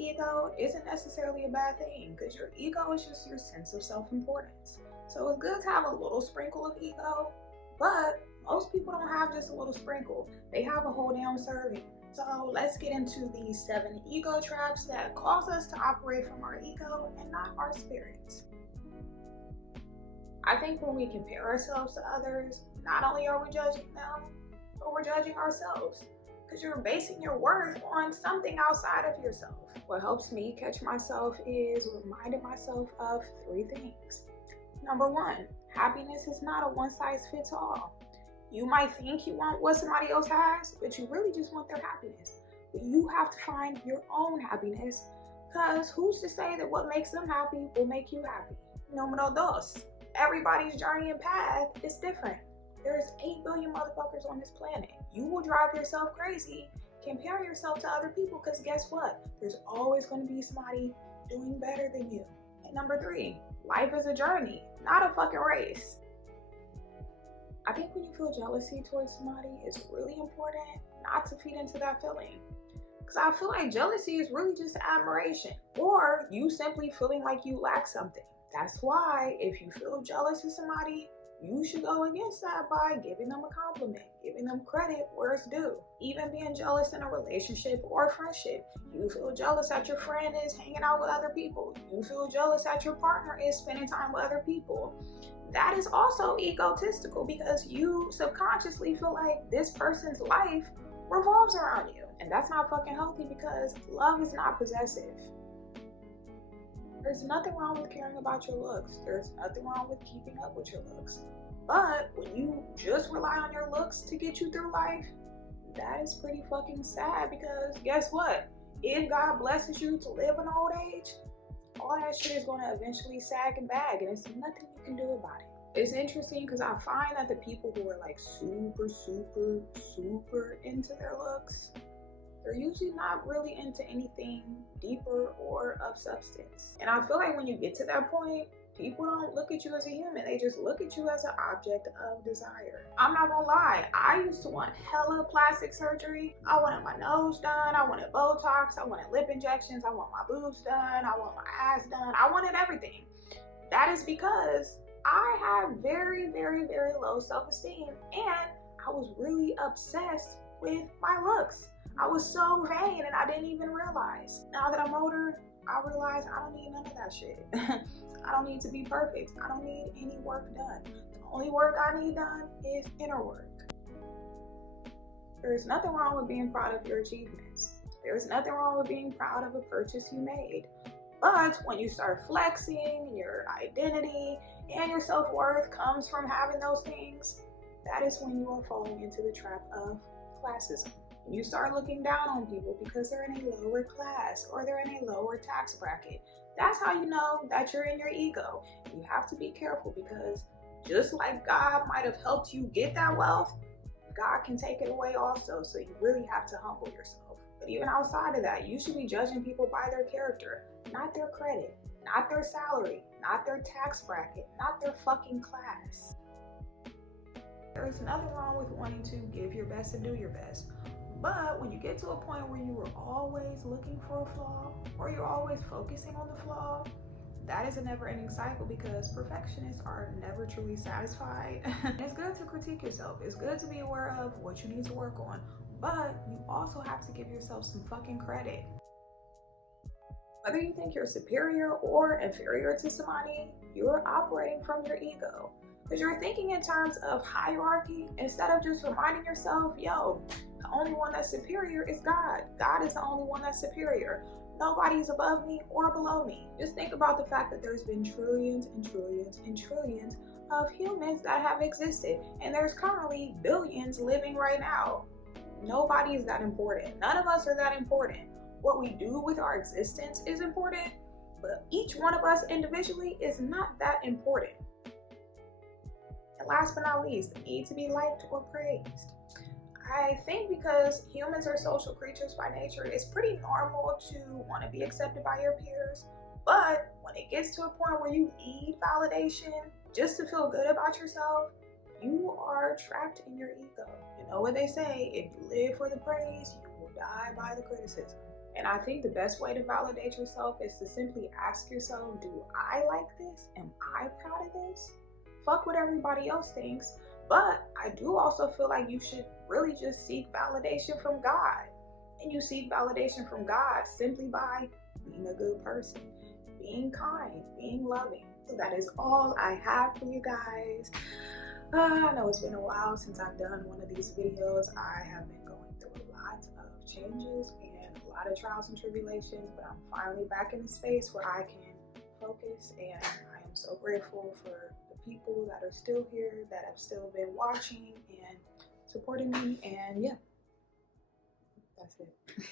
ego isn't necessarily a bad thing, because your ego is just your sense of self-importance. So it's good to have a little sprinkle of ego, but most people don't have just a little sprinkle. They have a whole damn serving. So let's get into these 7 ego traps that cause us to operate from our ego and not our spirits. I think when we compare ourselves to others, not only are we judging them, but we're judging ourselves, because you're basing your worth on something outside of yourself. What helps me catch myself is reminding myself of 3 things. Number 1, happiness is not a one-size-fits-all. You might think you want what somebody else has, but you really just want their happiness. But you have to find your own happiness, because who's to say that what makes them happy will make you happy? Numero dos, everybody's journey and path is different. There's 8 billion motherfuckers on this planet. You will drive yourself crazy comparing yourself to other people, because guess what? There's always going to be somebody doing better than you. And number 3, life is a journey, not a fucking race. I think when you feel jealousy towards somebody, it's really important not to feed into that feeling. Because I feel like jealousy is really just admiration, or you simply feeling like you lack something. That's why if you feel jealous of somebody, you should go against that by giving them a compliment, giving them credit where it's due. Even being jealous in a relationship or a friendship. You feel jealous that your friend is hanging out with other people. You feel jealous that your partner is spending time with other people. That is also egotistical, because you subconsciously feel like this person's life revolves around you. And that's not fucking healthy, because love is not possessive. There's nothing wrong with caring about your looks. There's nothing wrong with keeping up with your looks. But when you just rely on your looks to get you through life, that is pretty fucking sad, because guess what? If God blesses you to live an old age, all that shit is going to eventually sag and bag, and there's nothing you can do about it. It's interesting because I find that the people who are like super into their looks, they're usually not really into anything deeper or of substance. And I feel like when you get to that point, people don't look at you as a human. They just look at you as an object of desire. I'm not gonna lie, I used to want hella plastic surgery. I wanted my nose done, I wanted Botox, I wanted lip injections, I want my boobs done, I want my ass done, I wanted everything. That is because I have very low self-esteem, and I was really obsessed with my looks. I was so vain, and I didn't even realize. Now that I'm older, I realize I don't need none of that shit. I don't need to be perfect. I don't need any work done. The only work I need done is inner work. There's nothing wrong with being proud of your achievements. There's nothing wrong with being proud of a purchase you made. But when you start flexing, your identity and your self-worth comes from having those things, that is when you are falling into the trap of classism. You start looking down on people because they're in a lower class or they're in a lower tax bracket. That's how you know that you're in your ego. You have to be careful, because just like God might have helped you get that wealth, God can take it away also. So you really have to humble yourself. But even outside of that, you should be judging people by their character, not their credit, not their salary, not their tax bracket, not their fucking class. There's nothing wrong with wanting to give your best and do your best. But when you get to a point where you are always looking for a flaw, or you're always focusing on the flaw, that is a never-ending cycle, because perfectionists are never truly satisfied. It's good to critique yourself. It's good to be aware of what you need to work on. But you also have to give yourself some fucking credit. Whether you think you're superior or inferior to somebody, you're operating from your ego. Because you're thinking in terms of hierarchy instead of just reminding yourself, yo, the only one that's superior is God. God is the only one that's superior. Nobody's above me or below me. Just think about the fact that there's been trillions and trillions and trillions of humans that have existed. And there's currently billions living right now. Nobody is that important. None of us are that important. What we do with our existence is important, but each one of us individually is not that important. And last but not least, the need to be liked or praised. I think because humans are social creatures by nature, it's pretty normal to want to be accepted by your peers. But when it gets to a point where you need validation just to feel good about yourself, you are trapped in your ego. You know what they say, if you live for the praise, you will die by the criticism. And I think the best way to validate yourself is to simply ask yourself, do I like this? Am I proud of this? Fuck what everybody else thinks. But I do also feel like you should really just seek validation from God. And you seek validation from God simply by being a good person, being kind, being loving. So that is all I have for you guys. I know it's been a while since I've done one of these videos. I have been going through a lot of changes and a lot of trials and tribulations, but I'm finally back in a space where I can focus, and I am so grateful for the people that are still here, that have still been watching and supporting me, and yeah, that's it.